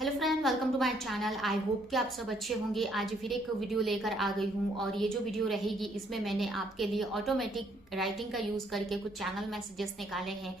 Hello friend, welcome to my channel. I hope कि आप सब अच्छे होंगे। आज फिर एक वीडियो लेकर आ गई हूँ और ये जो वीडियो रहेगी इसमें मैंने आपके लिए ऑटोमेटिक राइटिंग का यूज करके कुछ चैनल मैसेजेस निकाले हैं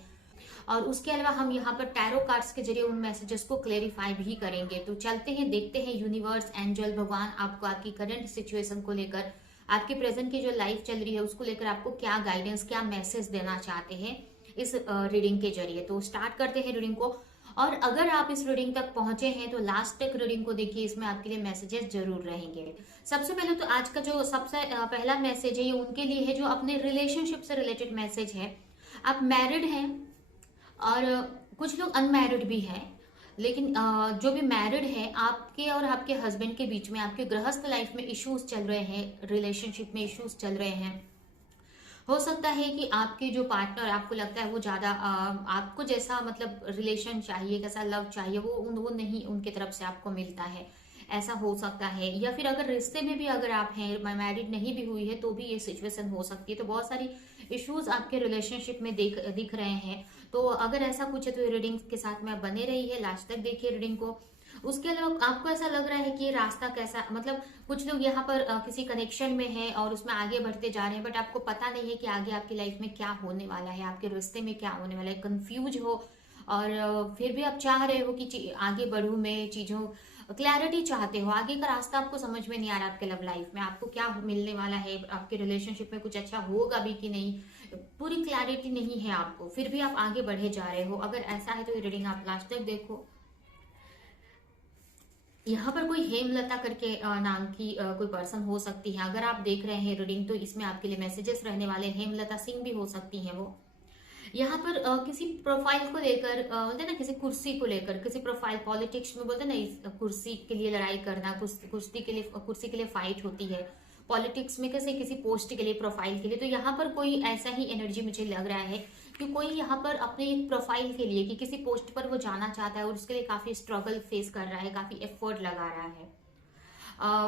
और उसके अलावा हम यहाँ पर टैरो कार्ड्स के जरिए उन मैसेजेस को क्लेरिफाई भी करेंगे। तो चलते हैं, देखते हैं यूनिवर्स, एंजल, भगवान आपको आपकी करंट सिचुएशन को लेकर, आपकी प्रेजेंट की जो लाइफ चल रही है उसको लेकर आपको क्या गाइडेंस, क्या मैसेज देना चाहते हैं इस रीडिंग के जरिए। तो स्टार्ट करते हैं रीडिंग को। और अगर आप इस रीडिंग तक पहुंचे हैं तो लास्ट तक रीडिंग को देखिए, इसमें आपके लिए मैसेजेस जरूर रहेंगे। सबसे पहले तो आज का जो सबसे पहला मैसेज है ये उनके लिए है जो अपने रिलेशनशिप से रिलेटेड मैसेज है। आप मैरिड हैं और कुछ लोग अनमैरिड भी हैं, लेकिन जो भी मैरिड है, आपके और आपके हस्बैंड के बीच में आपके गृहस्थ लाइफ में इश्यूज चल रहे हैं, रिलेशनशिप में इश्यूज चल रहे हैं। हो सकता है कि आपके जो पार्टनर, आपको लगता है वो ज्यादा आपको जैसा मतलब रिलेशन चाहिए, कैसा लव चाहिए, वो नहीं उनके तरफ से आपको मिलता है, ऐसा हो सकता है। या फिर अगर रिश्ते में भी अगर आप हैं, मैरिड नहीं भी हुई है तो भी ये सिचुएशन हो सकती है। तो बहुत सारी इश्यूज आपके रिलेशनशिप में दिख रहे हैं। तो अगर ऐसा कुछ है तो ये रीडिंग के साथ में आप बने रहिए, लास्ट तक देखिए रीडिंग को। उसके अलावा आपको ऐसा लग रहा है कि ये रास्ता कैसा, मतलब कुछ लोग यहाँ पर किसी कनेक्शन में है और उसमें आगे बढ़ते जा रहे हैं, बट आपको पता नहीं है कि आगे आपकी लाइफ में क्या होने वाला है, आपके रिश्ते में क्या होने वाला है, कंफ्यूज हो। और फिर भी आप चाह रहे हो कि आगे बढ़ूं मैं, चीजों क्लैरिटी चाहते हो, आगे का रास्ता आपको समझ में नहीं आ रहा। आपके लव लाइफ में आपको क्या मिलने वाला है, आपके रिलेशनशिप में कुछ अच्छा होगा भी कि नहीं, पूरी क्लैरिटी नहीं है आपको, फिर भी आप आगे बढ़े जा रहे हो। अगर ऐसा है तो ये रीडिंग आप लास्ट तक देखो। यहाँ पर कोई हेमलता करके नाम की कोई पर्सन हो सकती है। अगर आप देख रहे हैं रीडिंग तो इसमें आपके लिए मैसेजेस रहने वाले हैं। हेमलता सिंह भी हो सकती हैं वो। यहाँ पर किसी प्रोफाइल को लेकर बोलते हैं ना, किसी कुर्सी को लेकर, किसी प्रोफाइल, पॉलिटिक्स में बोलते हैं ना, इस कुर्सी के लिए लड़ाई करना, कुर्सी के लिए फाइट होती है पॉलिटिक्स में, कैसे किसी पोस्ट के लिए, प्रोफाइल के लिए। तो यहाँ पर कोई ऐसा ही एनर्जी मुझे लग रहा है कि कोई यहाँ पर अपने एक प्रोफाइल के लिए, कि किसी पोस्ट पर वो जाना चाहता है और उसके लिए काफी स्ट्रगल फेस कर रहा है, काफी एफर्ट लगा रहा है,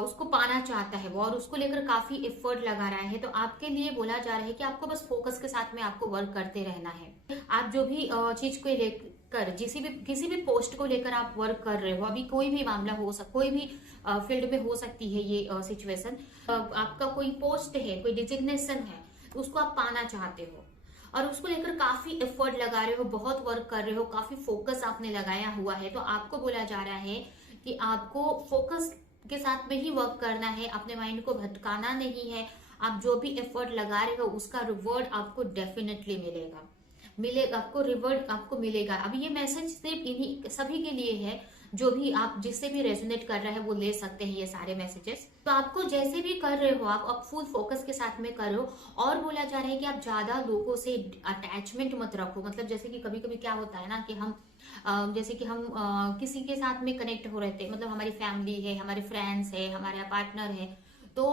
उसको पाना चाहता है वो और उसको लेकर काफी एफर्ट लगा रहा है। तो आपके लिए बोला जा रहा है कि आपको बस फोकस के साथ में आपको वर्क करते रहना है। आप जो भी चीज को लेकर, किसी भी पोस्ट को लेकर आप वर्क कर रहे हो, अभी कोई भी मामला हो कोई भी फील्ड में हो सकती है ये सिचुएशन। आपका कोई पोस्ट है, कोई डिजिग्नेशन है, तो उसको आप पाना चाहते हो और उसको लेकर काफी एफर्ट लगा रहे हो, बहुत वर्क कर रहे हो, काफी फोकस आपने लगाया हुआ है। तो आपको बोला जा रहा है कि आपको फोकस के साथ में ही वर्क करना है, अपने माइंड को भटकाना नहीं है। आप जो भी एफर्ट लगा रहे हो उसका रिवॉर्ड आपको डेफिनेटली मिलेगा, आपको रिवॉर्ड आपको मिलेगा। अभी ये मैसेज सिर्फ इन्हीं सभी के लिए है, जो भी आप जिससे भी रेजोनेट कर रहा है वो ले सकते हैं ये सारे मैसेजेस। तो आपको जैसे भी कर रहे हो आप फुल फोकस के साथ में करो। और बोला जा रहा है कि आप ज्यादा लोगों से अटैचमेंट मत रखो। मतलब जैसे कि कभी कभी क्या होता है ना कि हम जैसे कि हम किसी के साथ में कनेक्ट हो रहे थे, मतलब हमारी फैमिली है, हमारे फ्रेंड्स है, हमारा पार्टनर है, तो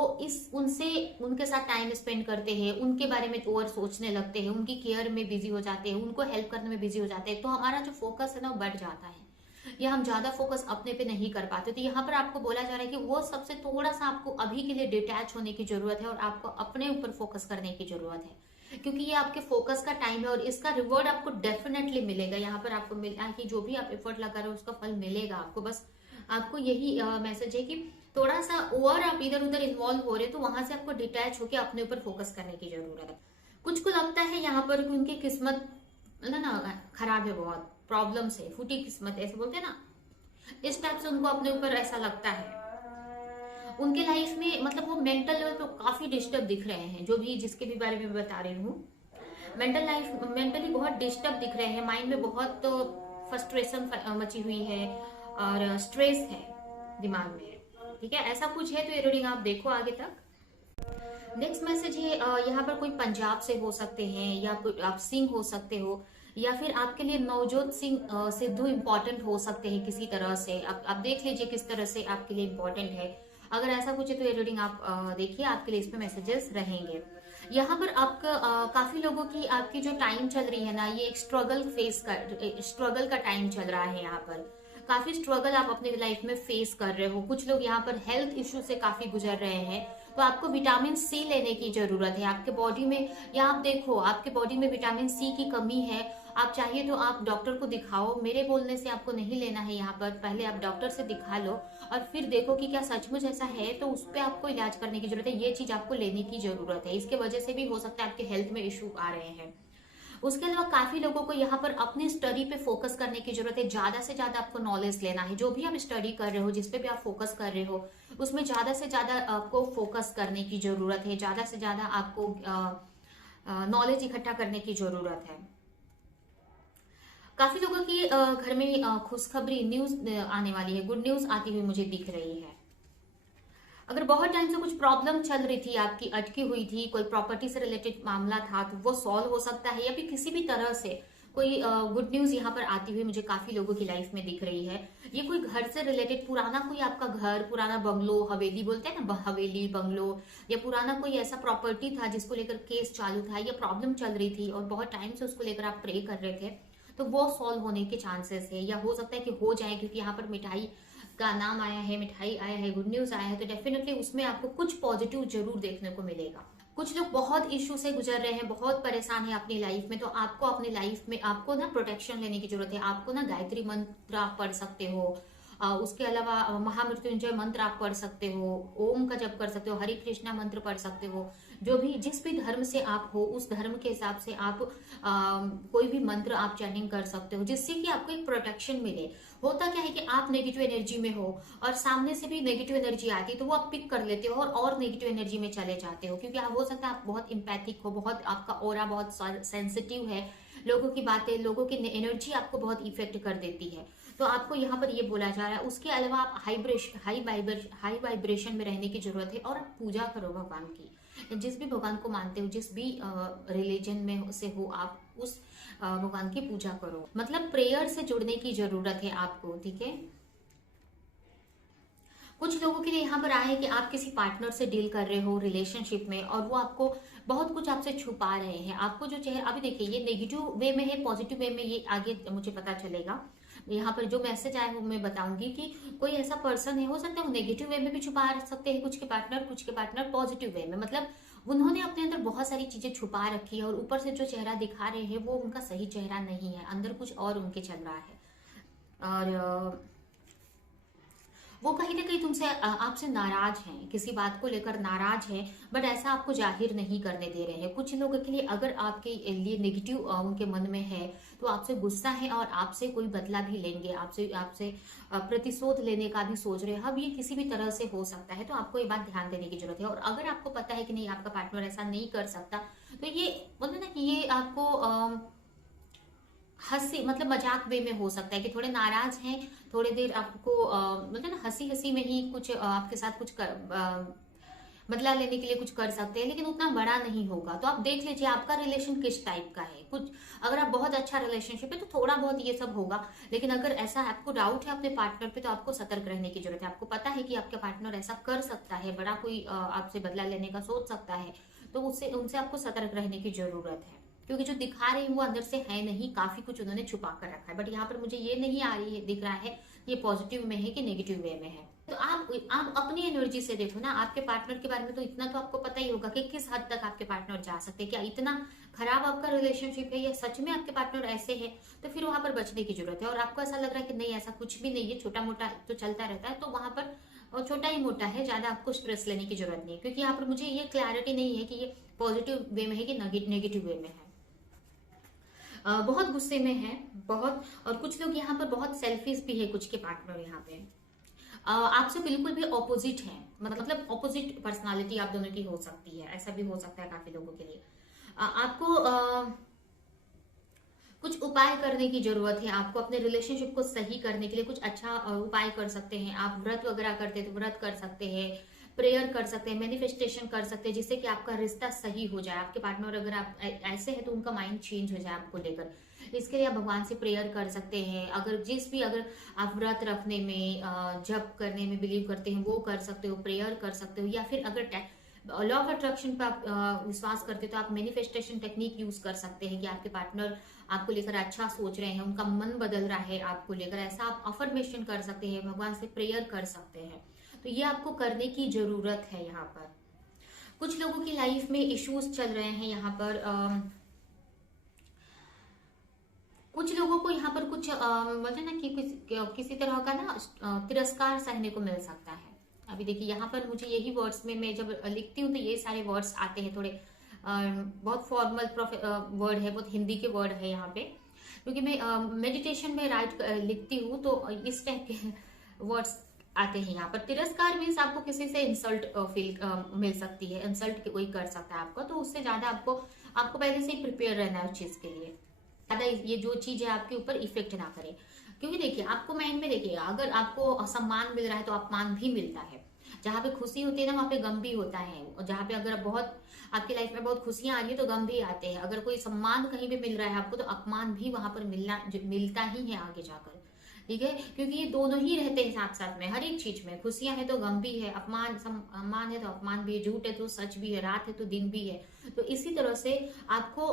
उनके साथ टाइम स्पेंड करते हैं, उनके बारे में ओवर सोचने लगते हैं, उनकी केयर में बिजी हो जाते हैं, उनको हेल्प करने में बिजी हो जाते हैं, तो हमारा जो फोकस है ना वो बढ़ जाता है, या हम ज्यादा फोकस अपने पे नहीं कर पाते। तो यहाँ पर आपको बोला जा रहा है कि वो सबसे थोड़ा सा आपको अभी के लिए डिटैच होने की जरूरत है और आपको अपने ऊपर फोकस करने की जरूरत है, क्योंकि ये आपके फोकस का टाइम है और इसका रिवॉर्ड आपको डेफिनेटली मिलेगा। यहाँ पर आपको मिला कि जो भी आप एफर्ट लगा रहे हो उसका फल मिलेगा आपको। बस आपको यही मैसेज है कि थोड़ा सा ओवर आप इधर उधर इन्वॉल्व हो रहे, तो वहां से आपको डिटैच होकर अपने ऊपर फोकस करने की जरूरत है। कुछ को लगता है यहाँ पर कि उनकी किस्मत ना खराब है, बहुत प्रॉब्लम्स है, फूटी किस्मत ऐसे बोलते हैं ना, इस टाइप से उनको अपने ऊपर ऐसा लगता है। उनके लाइफ में मतलब वो मेंटल लेवल पे काफी डिस्टर्ब दिख रहे हैं, जो भी जिसके भी बारे में बता रही हूँ। मेंटली बहुत डिस्टर्ब दिख रहे हैं, माइंड में बहुत फ्रस्ट्रेशन मची हुई है और स्ट्रेस है दिमाग में। ठीक है, ऐसा कुछ है तो ये रीडिंग आप देखो आगे तक। नेक्स्ट मैसेज है यहाँ पर कोई पंजाब से हो सकते हैं, या आप सिंह हो सकते हो, या फिर आपके लिए नवजोत सिंह सिद्धू इंपॉर्टेंट हो सकते हैं किसी तरह से। आप देख लीजिए किस तरह से आपके लिए इंपॉर्टेंट है। अगर ऐसा कुछ है तो ये रीडिंग आप देखिए, आपके लिए इसमें मैसेजेस रहेंगे। यहाँ पर आपका काफी लोगों की आपकी जो टाइम चल रही है ना, ये एक स्ट्रगल का टाइम चल रहा है। यहाँ पर काफी स्ट्रगल आप अपनी लाइफ में फेस कर रहे हो। कुछ लोग यहाँ पर हेल्थ इश्यू से काफी गुजर रहे हैं, तो आपको विटामिन सी लेने की जरूरत है आपके बॉडी में। या आप देखो आपके बॉडी में विटामिन सी की कमी है आप चाहिए तो आप डॉक्टर को दिखाओ, मेरे बोलने से आपको नहीं लेना है यहाँ पर, पहले आप डॉक्टर से दिखा लो और फिर देखो कि क्या सचमुच ऐसा है, तो उस पर आपको इलाज करने की जरूरत है, ये चीज आपको लेने की जरूरत है। इसके वजह से भी हो सकता है आपके हेल्थ में इशू आ रहे हैं। उसके अलावा काफी लोगों को यहाँ पर अपनी स्टडी पे फोकस करने की जरूरत है, ज्यादा से ज्यादा आपको नॉलेज लेना है, जो भी आप स्टडी कर रहे हो, जिस पे भी आप फोकस कर रहे हो, उसमें ज्यादा से ज्यादा आपको फोकस करने की जरूरत है, ज्यादा से ज्यादा आपको नॉलेज इकट्ठा करने की जरूरत है। काफी लोगों की घर में खुशखबरी न्यूज आने वाली है, गुड न्यूज आती हुई मुझे दिख रही है। अगर बहुत टाइम से कुछ प्रॉब्लम चल रही थी, आपकी अटकी हुई थी, कोई प्रॉपर्टी से रिलेटेड मामला था, तो वो सॉल्व हो सकता है, या फिर किसी भी तरह से कोई गुड न्यूज यहाँ पर आती हुई मुझे काफी लोगों की लाइफ में दिख रही है। ये कोई घर से रिलेटेड पुराना कोई आपका घर, पुराना बंगलो, हवेली बोलते हैं ना, हवेली बंगलो, या पुराना कोई ऐसा प्रॉपर्टी था जिसको लेकर केस चालू था या प्रॉब्लम चल रही थी और बहुत टाइम से उसको लेकर आप प्रे कर रहे थे, तो वो सॉल्व होने के चांसेस है, या हो सकता है कि हो जाए, क्योंकि यहाँ पर मिठाई का नाम आया है, मिठाई आया है, गुड न्यूज आया है, तो डेफिनेटली उसमें आपको कुछ पॉजिटिव जरूर देखने को मिलेगा। कुछ लोग बहुत इशू से गुजर रहे हैं, बहुत परेशान है अपनी लाइफ में, तो आपको अपनी लाइफ में आपको ना प्रोटेक्शन लेने की जरूरत है। आपको ना गायत्री मंत्र आप पढ़ सकते हो, उसके अलावा महामृत्युंजय मंत्र आप पढ़ सकते हो, ओम का जप कर सकते हो, हरे कृष्णा मंत्र पढ़ सकते हो, जो भी जिस भी धर्म से आप हो उस धर्म के हिसाब से आप कोई भी मंत्र आप चैनिंग कर सकते हो, जिससे कि आपको एक प्रोटेक्शन मिले। होता क्या है कि आप नेगेटिव एनर्जी में हो और सामने से भी नेगेटिव एनर्जी आती है, तो वो आप पिक कर लेते हो और नेगेटिव एनर्जी में चले जाते हो, क्योंकि हो सकता है आप बहुत इम्पैथिक हो, बहुत आपका ऑरा बहुत सेंसिटिव है, लोगों की बातें, लोगों की एनर्जी आपको बहुत इफेक्ट कर देती है। तो आपको यहाँ पर ये बोला जा रहा है। उसके अलावा आप हाई वाइब्रेशन में रहने की जरूरत है, और पूजा करो भगवान की, जिस भी भगवान को मानते हो, जिस भी रिलीजन में से हो, आप उस भगवान की पूजा करो, मतलब प्रेयर से जुड़ने की जरूरत है आपको, ठीक है। कुछ लोगों के लिए यहाँ पर आया है कि आप किसी पार्टनर से डील कर रहे हो रिलेशनशिप में, और वो आपको बहुत कुछ आपसे छुपा रहे हैं। आपको जो चेहरा, अभी देखिए ये नेगेटिव वे में है, पॉजिटिव वे में ये आगे मुझे पता चलेगा। यहाँ पर जो मैसेज आया है वो मैं बताऊंगी कि कोई ऐसा पर्सन है, हो सकता है वो नेगेटिव वे में भी छुपा सकते हैं कुछ के पार्टनर पॉजिटिव वे में, मतलब उन्होंने अपने अंदर बहुत सारी चीजें छुपा रखी है, और ऊपर से जो चेहरा दिखा रहे हैं वो उनका सही चेहरा नहीं है, अंदर कुछ और उनके चल रहा है, और वो कहीं ना कहीं तुमसे आपसे नाराज हैं, किसी बात को लेकर नाराज हैं, बट ऐसा आपको जाहिर नहीं करने दे रहे हैं। कुछ लोगों के लिए अगर आपके लिए नेगेटिव उनके मन में है, तो आपसे गुस्सा है और आपसे कोई बदला भी लेंगे, आपसे आपसे प्रतिशोध लेने का भी सोच रहे हैं। अब ये किसी भी तरह से हो सकता है, तो आपको ये बात ध्यान देने की जरूरत है। और अगर आपको पता है कि नहीं, आपका पार्टनर ऐसा नहीं कर सकता, तो ये बोलते ना कि ये आपको हंसी, मतलब मजाक वे में हो सकता है कि थोड़े नाराज हैं, थोड़ी देर आपको मतलब ना हंसी हंसी में ही कुछ आपके साथ कुछ बदला लेने के लिए कुछ कर सकते हैं, लेकिन उतना बड़ा नहीं होगा। तो आप देख लीजिए आपका रिलेशन किस टाइप का है। कुछ अगर आप बहुत अच्छा रिलेशनशिप है तो थोड़ा बहुत ये सब होगा, लेकिन अगर ऐसा आपको डाउट है अपने पार्टनर पे, तो आपको सतर्क रहने की जरूरत है। आपको पता है कि आपका पार्टनर ऐसा कर सकता है, बड़ा कोई आपसे बदला लेने का सोच सकता है, तो उससे उनसे आपको सतर्क रहने की जरूरत है, क्योंकि जो दिखा रहे हैं वो अंदर से है नहीं, काफी कुछ उन्होंने छुपा कर रखा है। बट यहाँ पर मुझे ये नहीं आ रही है, दिख रहा है ये पॉजिटिव में है कि नेगेटिव वे में है। तो आप अपनी एनर्जी से देखो ना, आपके पार्टनर के बारे में तो इतना तो आपको पता ही होगा कि किस हद तक आपके पार्टनर जा सकते हैं। क्या इतना खराब आपका रिलेशनशिप है, या सच में आपके पार्टनर ऐसे है, तो फिर वहां पर बचने की जरूरत है। और आपको ऐसा लग रहा है कि नहीं, ऐसा कुछ भी नहीं है, छोटा मोटा तो चलता रहता है, तो वहां पर और छोटा ही मोटा है, ज्यादा आपको स्ट्रेस लेने की जरूरत नहीं है, क्योंकि यहाँ पर मुझे ये क्लैरिटी नहीं है कि ये पॉजिटिव वे में है कि नेगेटिव वे में है। बहुत गुस्से में है बहुत, और कुछ लोग यहाँ पर बहुत सेल्फिश भी है, कुछ के पार्टनर यहाँ पे आपसे बिल्कुल भी ऑपोजिट है, मतलब ऑपोजिट पर्सनालिटी आप दोनों की हो सकती है, ऐसा भी हो सकता है काफी लोगों के लिए। आपको कुछ उपाय करने की जरूरत है, आपको अपने रिलेशनशिप को सही करने के लिए कुछ अच्छा उपाय कर सकते हैं। आप व्रत वगैरह करते हैं तो व्रत कर सकते हैं, प्रेयर कर सकते हैं, मैनिफेस्टेशन कर सकते हैं, जिससे कि आपका रिश्ता सही हो जाए। आपके पार्टनर अगर आप ऐसे हैं तो उनका माइंड चेंज हो जाए आपको लेकर, इसके लिए आप भगवान से प्रेयर कर सकते हैं। अगर आप व्रत रखने में, जप करने में बिलीव करते हैं, वो कर सकते हो, प्रेयर कर सकते हो, या फिर अगर लॉ ऑफ अट्रैक्शन पर आप विश्वास करते हो तो आप मैनिफेस्टेशन टेक्निक यूज कर सकते हैं कि आपके पार्टनर आपको लेकर अच्छा सोच रहे हैं, उनका मन बदल रहा है आपको लेकर, ऐसा आप अफर्मेशन कर सकते हैं, भगवान से प्रेयर कर सकते हैं। तो ये आपको करने की जरूरत है। यहाँ पर कुछ लोगों की लाइफ में इश्यूज चल रहे हैं, यहाँ पर कुछ लोगों को यहाँ पर कुछ बोलते हैं ना कि किसी तरह का ना तिरस्कार सहने को मिल सकता है। अभी देखिए यहाँ पर मुझे यही वर्ड्स में मैं जब लिखती हूँ तो ये सारे वर्ड्स आते हैं, थोड़े बहुत फॉर्मल वर्ड है, बहुत हिंदी के वर्ड है यहाँ पे, क्योंकि मैं मेडिटेशन में लिखती हूँ तो इस टाइप के वर्ड्स आते हैं यहाँ पर। तिरस्कार मीन्स आपको किसी से इंसल्ट फील मिल सकती है, इंसल्ट कोई कर सकता है आपको, तो उससे ज्यादा आपको आपको पहले से ही प्रिपेयर रहना है उस चीज के लिए, ज्यादा ये जो चीज है आपके ऊपर इफेक्ट ना करे। क्योंकि देखिए आपको माइंड में देखिएगा, अगर आपको सम्मान मिल रहा है तो अपमान भी मिलता है। जहाँ पे खुशी होती है ना वहाँ पे गम भी होता है, और जहाँ पे अगर बहुत आपकी लाइफ में बहुत खुशियां आ रही है तो गम भी आते हैं। अगर कोई सम्मान कहीं पे मिल रहा है आपको तो अपमान भी वहां पर मिलता ही है आगे जाकर, ठीक है, क्योंकि ये दोनों ही रहते हैं साथ साथ में हर एक चीज में। खुशियां है तो गम भी है, सम्मान है तो अपमान भी है, झूठ है तो सच भी है, रात है तो दिन भी है। तो इसी तरह से आपको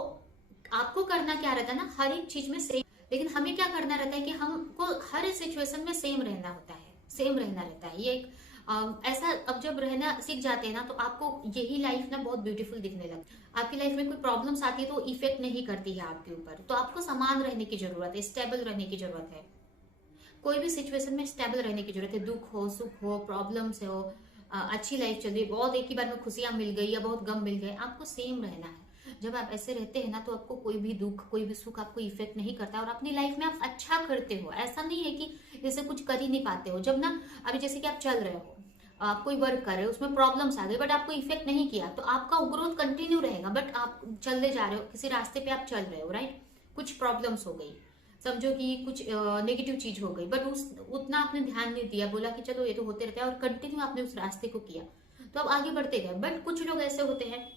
आपको करना क्या रहता है ना, हर एक चीज में सेम, लेकिन हमें क्या करना रहता है कि हमको हर सिचुएशन में सेम रहना होता है, सेम रहना रहता है। ये एक ऐसा अब जब रहना सीख जाते हैं ना तो आपको यही लाइफ ना बहुत ब्यूटीफुल दिखने लगती है। आपकी लाइफ में कोई प्रॉब्लम्स आती है तो इफेक्ट नहीं करती है आपके ऊपर। तो आपको समान रहने की जरूरत है, स्टेबल रहने की जरूरत है, कोई भी सिचुएशन में स्टेबल रहने की जरूरत है। दुख हो, सुख हो, प्रॉब्लम्स हो, अच्छी लाइफ चल रही है, बहुत एक ही बार में खुशियां मिल गई या बहुत गम मिल गए, आपको सेम रहना है। जब आप ऐसे रहते हैं ना तो आपको कोई भी दुख कोई भी सुख आपको इफेक्ट नहीं करता, और अपनी लाइफ में आप अच्छा करते हो। ऐसा नहीं है कि जैसे कुछ कर ही नहीं पाते हो। जब ना अभी जैसे कि आप चल रहे हो, आप कोई वर्क कर रहे हो, उसमें प्रॉब्लम्स आ गई बट आपको इफेक्ट नहीं किया, तो आपका ग्रोथ कंटिन्यू रहेगा। बट आप चलते जा रहे हो, किसी रास्ते पे आप चल रहे हो, राइट, कुछ प्रॉब्लम्स हो गई, समझो कि कुछ नेगेटिव चीज हो गई, बट उस उतना आपने ध्यान नहीं दिया, बोला कि चलो ये तो होते रहता है, और कंटिन्यू आपने उस रास्ते को किया तो आप आगे बढ़ते गए। बट कुछ लोग ऐसे होते हैं,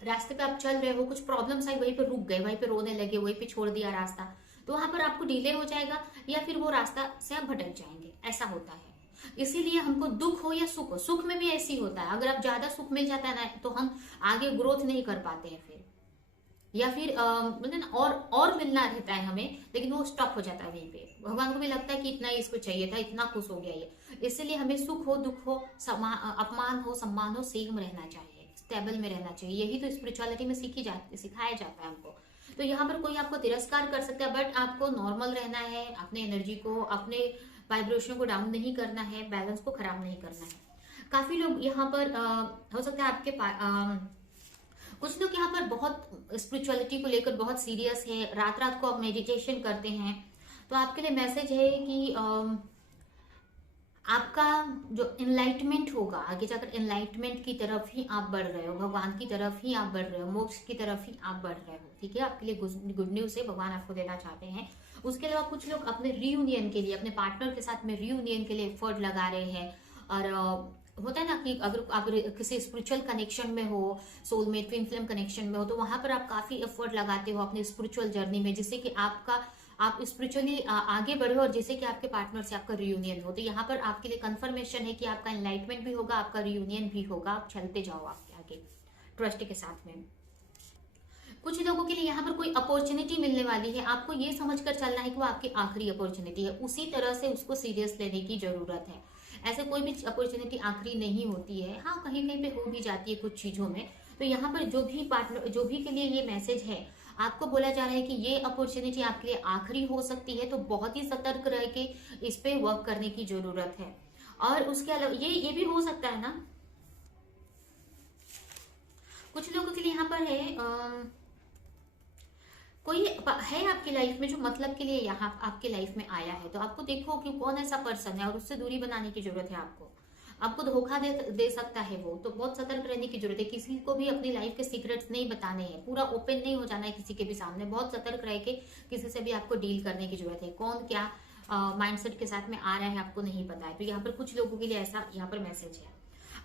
रास्ते पे आप चल रहे हो, कुछ प्रॉब्लम्स आई, वहीं पे रुक गए, वहीं पे रोने लगे, वहीं पे छोड़ दिया रास्ता, तो वहां पर आपको डिले हो जाएगा या फिर वो रास्ता से आप भटक जाएंगे, ऐसा होता है। इसीलिए हमको दुख हो या सुख हो, सुख में भी ऐसी होता है, अगर आप ज्यादा सुख मिल जाता है ना तो हम आगे ग्रोथ नहीं कर पाते हैं फिर, या फिर मतलब ना और मिलना रहता है हमें, लेकिन वो स्टॉप हो जाता है वहीं पे। भगवान को भी लगता है कि इतना ही इसको चाहिए था, इतना खुश हो गया ये। इसलिए हमें सुख हो, दुख हो, अपमान हो, सम्मान हो, सेम रहना चाहिए, स्टेबल में रहना चाहिए। यही तो स्पिरिचुअलिटी में सिखाया जाता है हमको। तो यहाँ पर कोई आपको तिरस्कार कर सकता है, बट आपको नॉर्मल रहना है, अपने एनर्जी को, अपने वाइब्रेशन को डाउन नहीं करना है, बैलेंस को खराब नहीं करना है। काफी लोग यहाँ पर हो सकता है आपके कुछ लोग यहाँ पर बहुत स्पिरिचुअलिटी को लेकर बहुत सीरियस है, रात रात को आप मेडिटेशन करते हैं। तो आपके लिए मैसेज है कि आपका जो इनलाइटमेंट होगा, आगे जाकर इनलाइटमेंट की तरफ ही आप बढ़ रहे हो, भगवान की तरफ ही आप बढ़ रहे हो, मोक्ष की तरफ ही आप बढ़ रहे हो, ठीक है। आपके लिए गुड न्यूज है, भगवान आपको देना चाहते हैं। उसके अलावा कुछ लोग अपने रीयूनियन के लिए, अपने पार्टनर के साथ में रीयूनियन के लिए एफर्ट लगा रहे हैं। और होता है ना कि अगर आप किसी स्पिरिचुअल कनेक्शन में हो, सोलमेट ट्विन फ्लेम कनेक्शन में हो, तो वहां पर आप काफी एफर्ट लगाते हो अपने स्पिरिचुअल जर्नी में, जिससे कि आप स्पिरिचुअली आगे बढ़ो और जैसे कि आपके पार्टनर से आपका रियूनियन हो। तो यहाँ पर आपके लिए कंफर्मेशन है कि आपका एनलाइटमेंट भी होगा, आपका रियूनियन भी होगा, आप चलते जाओ आपके आगे ट्रस्ट के साथ में। कुछ लोगों के लिए यहाँ पर कोई अपॉर्चुनिटी मिलने वाली है, आपको ये समझकर चलना है कि वो आपकी आखिरी अपॉर्चुनिटी है, उसी तरह से उसको सीरियस लेने की जरूरत है। ऐसे कोई भी अपॉर्चुनिटी आखिरी नहीं होती है, हाँ कहीं कहीं पे हो भी जाती है कुछ चीजों में। तो यहाँ पर जो भी के लिए ये मैसेज है, आपको बोला जा रहा है कि ये अपॉर्चुनिटी आपके लिए आखिरी हो सकती है, तो बहुत ही सतर्क रह के इस पे वर्क करने की जरूरत है। और उसके अलावा ये भी हो सकता है ना, कुछ लोगों के लिए यहाँ पर है कोई है आपकी लाइफ में जो मतलब के लिए यहाँ आपके लाइफ में आया है, तो आपको देखो कि कौन ऐसा पर्सन है और उससे दूरी बनाने की जरूरत है। आपको धोखा दे सकता है वो, तो बहुत सतर्क रहने की जरूरत है। किसी को भी अपनी लाइफ के सीक्रेट्स नहीं बताने हैं, पूरा ओपन नहीं हो जाना है किसी के भी सामने, बहुत सतर्क रह के किसी से भी आपको डील करने की जरूरत है। कौन क्या माइंडसेट के साथ में आ रहा है आपको नहीं पता है। तो यहाँ पर कुछ लोगों के लिए ऐसा यहाँ पर मैसेज है।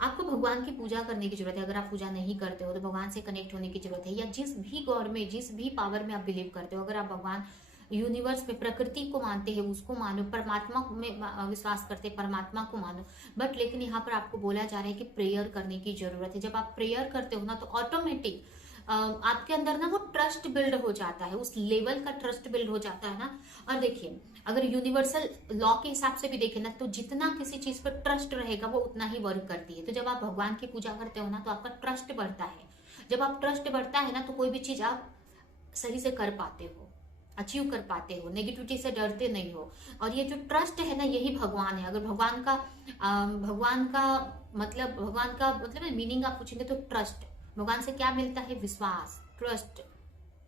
आपको भगवान की पूजा करने की जरूरत है, अगर आप पूजा नहीं करते हो तो भगवान से कनेक्ट होने की जरूरत है। या जिस भी गॉड में, जिस भी पावर में आप बिलीव करते हो, अगर आप भगवान, यूनिवर्स में, प्रकृति को मानते हैं, उसको मानो, परमात्मा में विश्वास करते हैं, परमात्मा को मानो। बट लेकिन यहाँ पर आपको बोला जा रहा है कि प्रेयर करने की जरूरत है। जब आप प्रेयर करते हो ना तो ऑटोमेटिक आपके अंदर ना वो ट्रस्ट बिल्ड हो जाता है, उस लेवल का ट्रस्ट बिल्ड हो जाता है ना। और देखिए अगर यूनिवर्सल लॉ के हिसाब से भी देखें ना, तो जितना किसी चीज पर ट्रस्ट रहेगा वो उतना ही वर्क करती है। तो जब आप भगवान की पूजा करते हो ना तो आपका ट्रस्ट बढ़ता है। जब आप ट्रस्ट बढ़ता है ना तो कोई भी चीज आप सही से कर पाते हो, अचीव कर पाते हो, नेगेटिविटी से डरते नहीं हो। और ये जो ट्रस्ट है ना, यही भगवान है। अगर भगवान का मतलब मीनिंग आप पूछेंगे तो ट्रस्ट, भगवान से क्या मिलता है? विश्वास, ट्रस्ट।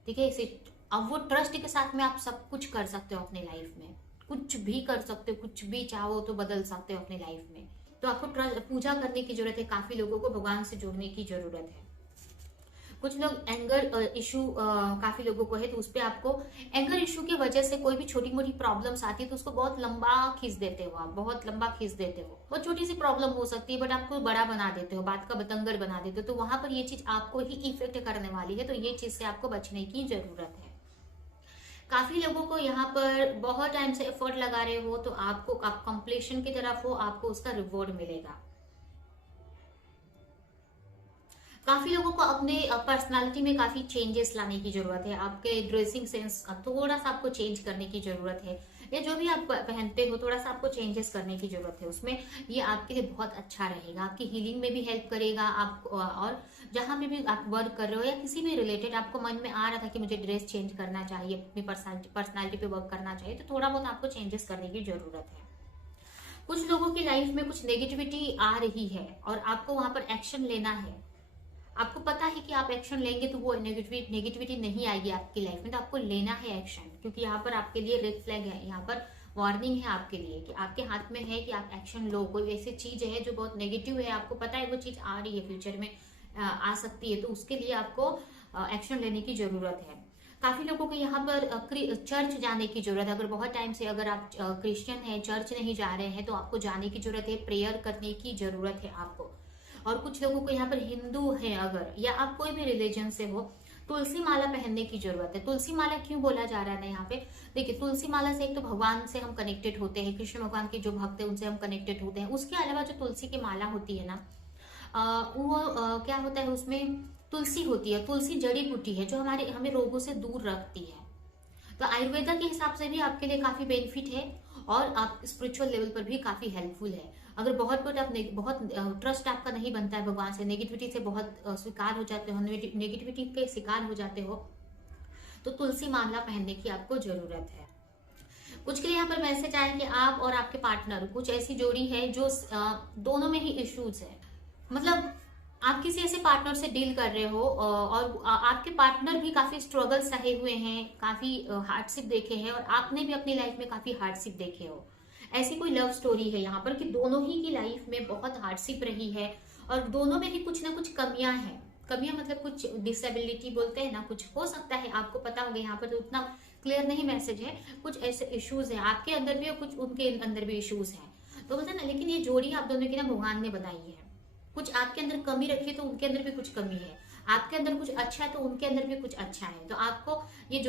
ठीक है, इसे अब वो ट्रस्ट के साथ में आप सब कुछ कर सकते हो अपने लाइफ में, कुछ भी कर सकते हो, कुछ भी चाहो तो बदल सकते हो अपने लाइफ में। तो आपको पूजा करने की जरूरत है, काफी लोगों को भगवान से जुड़ने की जरूरत है। कुछ लोग एंगर इशू काफी लोगों को है, तो उस पर आपको एंगर इशू की वजह से कोई भी छोटी मोटी प्रॉब्लम्स आती है तो उसको बहुत लंबा खींच देते हो, आप बहुत लंबा खींच देते हो। बहुत छोटी सी प्रॉब्लम हो सकती है बट आपको बड़ा बना देते हो, बात का बतंगर बना देते हो, तो वहां पर ये चीज आपको ही इफेक्ट करने वाली है। तो ये चीज से आपको बचने की जरूरत है। काफी लोगों को यहाँ पर बहुत टाइम से एफर्ट लगा रहे हो तो आपको, आप कंप्लीशन की तरफ हो, आपको उसका रिवॉर्ड मिलेगा। काफी लोगों को अपने पर्सनालिटी में काफी चेंजेस लाने की जरूरत है। आपके ड्रेसिंग सेंस थोड़ा सा आपको चेंज करने की जरूरत है, या जो भी आप पहनते हो थोड़ा सा आपको चेंजेस करने की जरूरत है उसमें। ये आपके लिए बहुत अच्छा रहेगा, आपकी हीलिंग में भी हेल्प करेगा आप। और जहां पे भी आप वर्क कर रहे हो या किसी भी रिलेटेड आपको मन में आ रहा था कि मुझे ड्रेस चेंज करना चाहिए, अपनी पर्सनालिटी पे वर्क करना चाहिए, तो थोड़ा बहुत आपको चेंजेस करने की जरूरत है। कुछ लोगों की लाइफ में कुछ नेगेटिविटी आ रही है और आपको वहां पर एक्शन लेना है। आपको पता है कि आप एक्शन लेंगे तो वो नेगेटिविटी नहीं आएगी आपकी लाइफ में, तो आपको लेना है एक्शन, क्योंकि यहाँ पर आपके लिए रेड फ्लैग है, यहाँ पर वार्निंग है आपके लिए कि आपके हाथ में है कि आप एक्शन लो। कोई ऐसी चीज है जो बहुत नेगेटिव है, आपको पता है वो चीज आ रही है, फ्यूचर में आ सकती है, तो उसके लिए आपको एक्शन लेने की जरूरत है। काफी लोगों को यहाँ पर चर्च जाने की जरूरत है। अगर बहुत टाइम से अगर आप क्रिश्चियन है, चर्च नहीं जा रहे हैं, तो आपको जाने की जरूरत है, प्रेयर करने की जरूरत है आपको। और कुछ लोगों को यहाँ पर हिंदू है अगर, या आप कोई भी रिलीजन से हो, तुलसी माला पहनने की जरूरत है। तुलसी माला क्यों बोला जा रहा है ना यहाँ पे? देखिए, तुलसी माला से एक तो भगवान से हम कनेक्टेड होते हैं, कृष्ण भगवान के जो भक्त है उनसे हम कनेक्टेड होते हैं। उसके अलावा जो तुलसी की माला होती है ना, क्या होता है उसमें? तुलसी होती है, तुलसी जड़ी बूटी है जो हमें रोगों से दूर रखती है। तो आयुर्वेदा के हिसाब से भी आपके लिए काफी बेनिफिट है और आप स्पिरिचुअल लेवल पर भी काफी हेल्पफुल है। अगर बहुत ट्रस्ट आपका नहीं बनता है भगवान से, नेगेटिविटी से बहुत शिकार हो जाते हो, नेगेटिविटी के शिकार हो जाते हो, तो तुलसी माला पहनने की आपको जरूरत है। कुछ के लिए यहाँ पर मैसेज आया कि आप और आपके पार्टनर, कुछ ऐसी जोड़ी है जो दोनों में ही इश्यूज है। मतलब आप किसी ऐसे पार्टनर से डील कर रहे हो और आपके पार्टनर भी काफी स्ट्रगल सहे हुए हैं, काफी हार्डशिप देखे हैं, और आपने भी अपनी लाइफ में काफी हार्डशिप देखे हो। ऐसी कोई लव स्टोरी है यहाँ पर कि दोनों ही की लाइफ में बहुत हार्डशिप रही है और दोनों में ही कुछ ना कुछ कमियां हैं। कमियां मतलब कुछ डिसेबिलिटी बोलते हैं ना, कुछ हो सकता है, आपको पता होगा। यहाँ पर तो उतना क्लियर नहीं मैसेज है, कुछ ऐसे इश्यूज है आपके अंदर भी और कुछ उनके अंदर भी इश्यूज हैं, तो बोलते ना। लेकिन ये जोड़ी आप दोनों की ना भगवान ने बनाई है। कुछ आपके अंदर कमी रखी है तो उनके अंदर भी कुछ कमी है, आपके अंदर कुछ अच्छा है तो उनके अंदर भी कुछ अच्छा है। तो आपको ये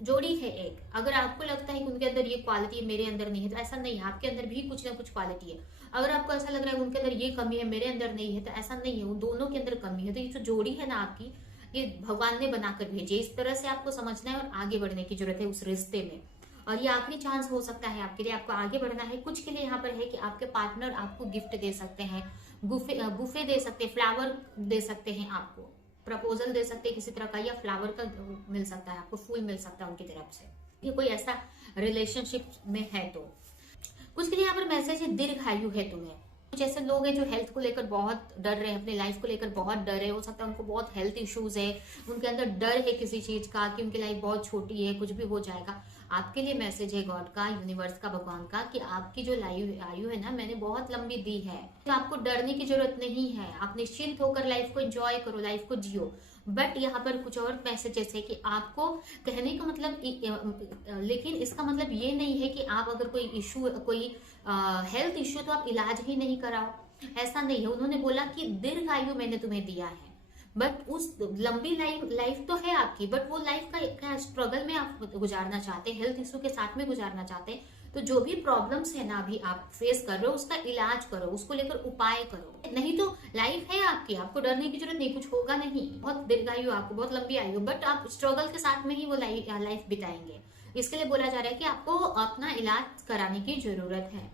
जोड़ी है एक। अगर आपको लगता है कि उनके अंदर ये क्वालिटी मेरे अंदर नहीं है, तो ऐसा नहीं है, आपके अंदर भी कुछ ना कुछ क्वालिटी है। अगर आपको ऐसा लग रहा है उनके अंदर ये कमी है मेरे अंदर नहीं है, तो ऐसा नहीं है, उन दोनों के अंदर कमी है। तो ये जो जोड़ी है ना आपकी, ये भगवान ने बनाकर भेजी। इस तरह से आपको समझना है और आगे बढ़ने की जरूरत है उस रिश्ते में। और ये आखिरी चांस हो सकता है आपके लिए, आपको आगे बढ़ना है। कुछ के लिए यहाँ पर है कि आपके पार्टनर आपको गिफ्ट दे सकते हैं, बुफे दे सकते हैं, फ्लावर दे सकते हैं, आपको प्रपोजल दे सकते हैं किसी तरह का, या फ्लावर का मिल सकता है, आपको फूल मिल सकता है उनकी तरफ से। ये कोई ऐसा रिलेशनशिप में है तो। कुछ के लिए यहाँ पर मैसेज है, दीर्घायु है तुम्हें। कुछ ऐसे लोग हैं जो हेल्थ को लेकर बहुत डर रहे हैं, अपनी लाइफ को लेकर बहुत डर है। हो सकता है उनको बहुत हेल्थ इश्यूज है, उनके अंदर डर है किसी चीज का कि उनकी लाइफ बहुत छोटी है, कुछ भी हो जाएगा। आपके लिए मैसेज है गॉड का, यूनिवर्स का, भगवान का, कि आपकी जो आयु है ना, मैंने बहुत लंबी दी है, तो आपको डरने की जरूरत नहीं है। आप निश्चिंत होकर लाइफ को एंजॉय करो, लाइफ को जियो। बट यहाँ पर कुछ और मैसेजेस है कि आपको कहने का मतलब, लेकिन इसका मतलब ये नहीं है कि आप अगर कोई इशू, कोई हेल्थ इश्यू, तो आप इलाज ही नहीं कराओ, ऐसा नहीं है। उन्होंने बोला कि दीर्घ आयु मैंने तुम्हें दिया है, बट उस लंबी लाइफ तो है आपकी, बट वो लाइफ का स्ट्रगल में आप गुजारना चाहते हैं, हेल्थ इश्यू के साथ में गुजारना चाहते हैं। तो जो भी प्रॉब्लम्स है ना अभी आप फेस कर रहे हो, उसका इलाज करो, उसको लेकर उपाय करो। नहीं तो लाइफ है आपकी, आपको डरने की जरूरत नहीं, कुछ होगा नहीं। बहुत दीर्घायु, आपको बहुत लंबी आयु, बट आप स्ट्रगल के साथ में ही वो लाइफ बिताएंगे। इसके लिए बोला जा रहा है कि आपको अपना इलाज कराने की जरूरत है।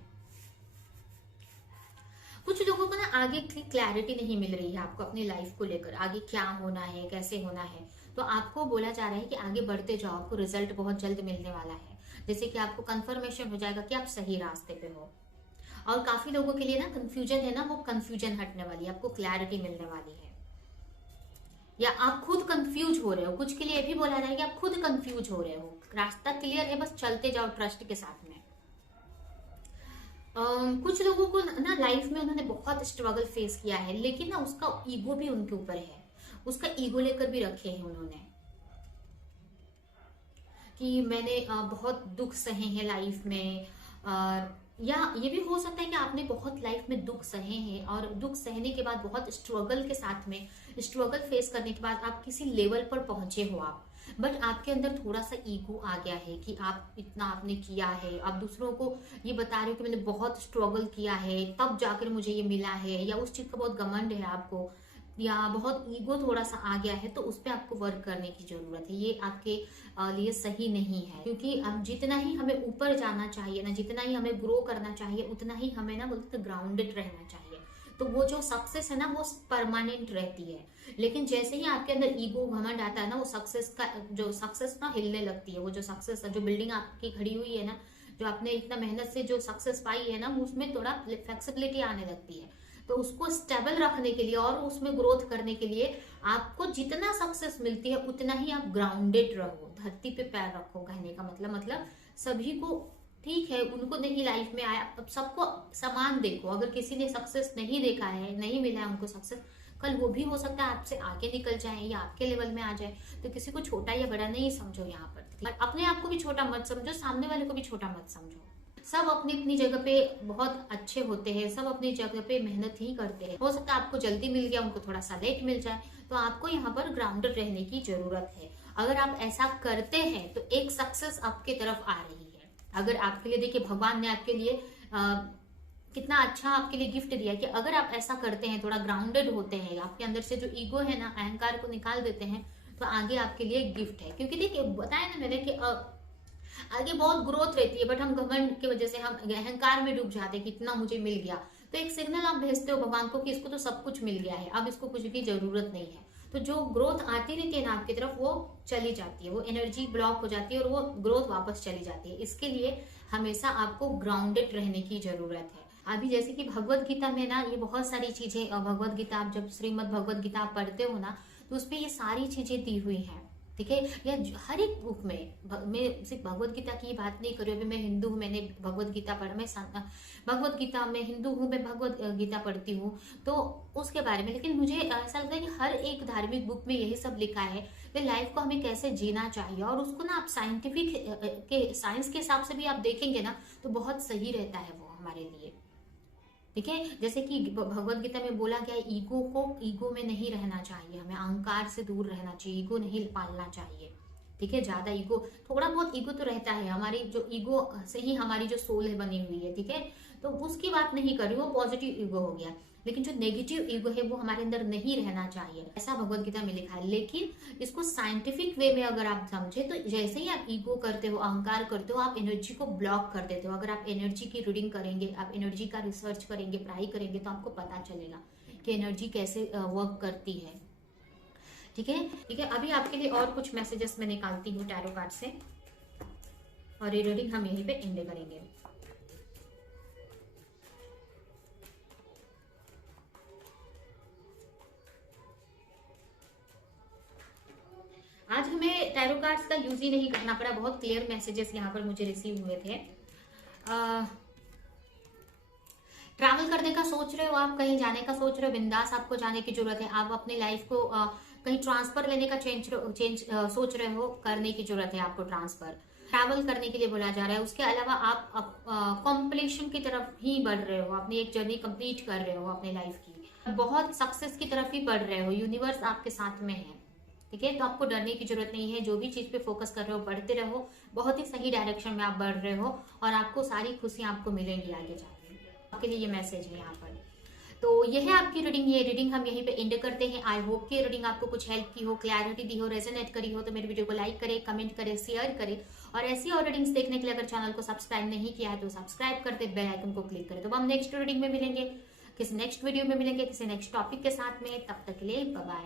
कुछ लोगों को ना आगे की क्लैरिटी नहीं मिल रही है आपको अपनी लाइफ को लेकर, आगे क्या होना है, कैसे होना है। तो आपको बोला जा रहा है कि आगे बढ़ते जाओ, आपको रिजल्ट बहुत जल्द मिलने वाला है। जैसे कि आपको कंफर्मेशन हो जाएगा कि आप सही रास्ते पे हो। और काफी लोगों के लिए ना कंफ्यूजन है ना, वो कंफ्यूजन हटने वाली है, आपको क्लैरिटी मिलने वाली है। या आप खुद कंफ्यूज हो रहे हो, कुछ के लिए भी बोला जाए कि आप खुद कंफ्यूज हो रहे हो, रास्ता क्लियर है, बस चलते जाओ ट्रस्ट के साथ में। कुछ लोगों को ना लाइफ में उन्होंने बहुत स्ट्रगल फेस किया है, लेकिन ना उसका ईगो भी उनके ऊपर है, उसका ईगो लेकर भी रखे हैं उन्होंने कि मैंने बहुत दुख सहे हैं लाइफ में। या ये भी हो सकता है कि आपने बहुत लाइफ में दुख सहे हैं और दुख सहने के बाद बहुत स्ट्रगल के साथ में, स्ट्रगल फेस करने के बाद आप किसी लेवल पर पहुंचे हो आप, बट आपके अंदर थोड़ा सा ईगो आ गया है कि आप इतना आपने किया है, आप दूसरों को ये बता रहे हो कि मैंने बहुत स्ट्रगल किया है तब जाकर मुझे ये मिला है, या उस चीज का बहुत घमंड है आपको, या बहुत ईगो थोड़ा सा आ गया है, तो उस पर आपको वर्क करने की जरूरत है। ये आपके लिए सही नहीं है, क्योंकि अब जितना ही हमें ऊपर जाना चाहिए ना, जितना ही हमें ग्रो करना चाहिए, उतना ही हमें ना बोलते ग्राउंडेड रहना चाहिए। तो वो जो सक्सेस है ना वो परमानेंट रहती है, लेकिन जैसे ही आपके अंदर ईगो घमंड आता है ना, वो सक्सेस का जो सक्सेस ना हिलने लगती है। वो जो सक्सेस, जो बिल्डिंग आपकी खड़ी हुई है ना, जो आपने इतना मेहनत से जो सक्सेस पाई है ना, उसमें थोड़ा फ्लेक्सिबिलिटी आने लगती है। तो उसको स्टेबल रखने के लिए और उसमें ग्रोथ करने के लिए आपको जितना सक्सेस मिलती है उतना ही आप ग्राउंडेड रहो, धरती पे पैर रखो। कहने का मतलब सभी को ठीक है, उनको नहीं लाइफ में आया, अब सबको समान देखो। अगर किसी ने सक्सेस नहीं देखा है, नहीं मिला है उनको सक्सेस, कल वो भी हो सकता है आपसे आगे निकल जाए या आपके लेवल में आ जाए। तो किसी को छोटा या बड़ा नहीं समझो यहाँ पर, अपने आप को भी छोटा मत समझो, सामने वाले को भी छोटा मत समझो। सब अपनी अपनी जगह पे बहुत अच्छे होते हैं, सब अपनी जगह पे मेहनत ही करते हैं। हो सकता है आपको जल्दी मिल गया, उनको थोड़ा सा लेट मिल जाए, तो आपको यहाँ पर ग्राउंडेड रहने की जरूरत है। अगर आप ऐसा करते हैं तो एक सक्सेस आपके तरफ आ रही है। अगर आपके लिए देखिए, भगवान ने आपके लिए कितना अच्छा आपके लिए गिफ्ट दिया कि अगर आप ऐसा करते हैं, थोड़ा ग्राउंडेड होते हैं, आपके अंदर से जो ईगो है ना, अहंकार को निकाल देते हैं, तो आगे आपके लिए गिफ्ट है। क्योंकि देखिए बताया ना मैंने कि आगे बहुत ग्रोथ रहती है, बट हम घमंड की वजह से हम अहंकार में डूब जाते हैं कि इतना मुझे मिल गया। तो एक सिग्नल आप भेजते हो भगवान को कि इसको तो सब कुछ मिल गया है, अब इसको कुछ की जरूरत नहीं है। तो जो ग्रोथ आती रहती है ना आपकी तरफ, वो चली जाती है, वो एनर्जी ब्लॉक हो जाती है और वो ग्रोथ वापस चली जाती है। इसके लिए हमेशा आपको ग्राउंडेड रहने की जरूरत है। अभी जैसे कि भगवत गीता में ना ये बहुत सारी चीजें, भगवत गीता आप जब श्रीमद भगवत गीता आप पढ़ते हो ना, तो उसमें ये सारी चीजें दी हुई हैं, ठीक है। या हर एक बुक में, मैं सिर्फ भगवत गीता की बात नहीं कर रही हूँ। अभी मैं हिंदू हूँ, मैंने भगवत गीता पढ़ा, मैं भगवत गीता में हिंदू हूँ, मैं भगवत गीता पढ़ती हूँ, तो उसके बारे में। लेकिन मुझे ऐसा लगता है कि हर एक धार्मिक बुक में यही सब लिखा है कि लाइफ को हमें कैसे जीना चाहिए, और उसको ना आप साइंटिफिक के साइंस के हिसाब से भी आप देखेंगे ना, तो बहुत सही रहता है वो हमारे लिए, ठीक है। जैसे कि भगवत गीता में बोला गया, ईगो में नहीं रहना चाहिए, हमें अहंकार से दूर रहना चाहिए, ईगो नहीं पालना चाहिए, ठीक है। ज्यादा ईगो, थोड़ा बहुत ईगो तो रहता है, हमारी जो ईगो से ही हमारी जो सोल है बनी हुई है, ठीक है। तो उसकी बात नहीं कर रही, वो पॉजिटिव ईगो हो गया। लेकिन जो नेगेटिव ईगो है वो हमारे अंदर नहीं रहना चाहिए, ऐसा भगवत गीता में लिखा है। लेकिन इसको साइंटिफिक वे में अगर आप समझे, तो जैसे ही आप ईगो करते हो, अहंकार करते हो, आप एनर्जी को ब्लॉक कर देते हो। अगर आप एनर्जी की रीडिंग करेंगे, आप एनर्जी का रिसर्च करेंगे, पढ़ाई करेंगे, तो आपको पता चलेगा कि एनर्जी कैसे वर्क करती है, ठीक है। ठीक है, अभी आपके लिए और कुछ मैसेजेस मैं निकालती हूँ टैरो कार्ड से, और ये रीडिंग हम यहीं पे एंड करेंगे। आज हमें टैरो कार्ड्स का यूज ही नहीं करना पड़ा, बहुत क्लियर मैसेजेस यहाँ पर मुझे रिसीव हुए थे। ट्रैवल करने का सोच रहे हो आप, कहीं जाने का सोच रहे हो, बिंदास आपको जाने की जरूरत है। आप अपनी लाइफ को कहीं ट्रांसफर लेने का चेंज सोच रहे हो, करने की जरूरत है आपको ट्रांसफर, ट्रैवल करने के लिए बोला जा रहा है। उसके अलावा आप कॉम्प्लीशन की तरफ ही बढ़ रहे हो, अपनी एक जर्नी कंप्लीट कर रहे हो अपनी लाइफ की, बहुत सक्सेस की तरफ ही बढ़ रहे हो, यूनिवर्स आपके साथ में है, ठीक है। तो आपको डरने की जरूरत नहीं है, जो भी चीज पे फोकस कर रहे हो, बढ़ते रहो, बहुत ही सही डायरेक्शन में आप बढ़ रहे हो, और आपको सारी खुशियां आपको मिलेंगी आगे जाके। आपके लिए ये मैसेज है यहाँ पर। तो ये है आपकी रीडिंग, ये रीडिंग हम यहीं पे एंड करते हैं। आई होप कि रीडिंग आपको कुछ हेल्प की हो, क्लैरिटी दी हो, रेजोनेट करी हो, तो मेरे वीडियो को लाइक करें, कमेंट करें, शेयर करें, और ऐसी और रीडिंग्स देखने के लिए अगर चैनल को सब्सक्राइब नहीं किया है तो सब्सक्राइब करते, बेल आइकन को क्लिक करें। तो हम नेक्स्ट रीडिंग में मिलेंगे, किसी नेक्स्ट वीडियो में मिलेंगे, किसी नेक्स्ट टॉपिक के साथ में। तब तक के लिए बाय बाय।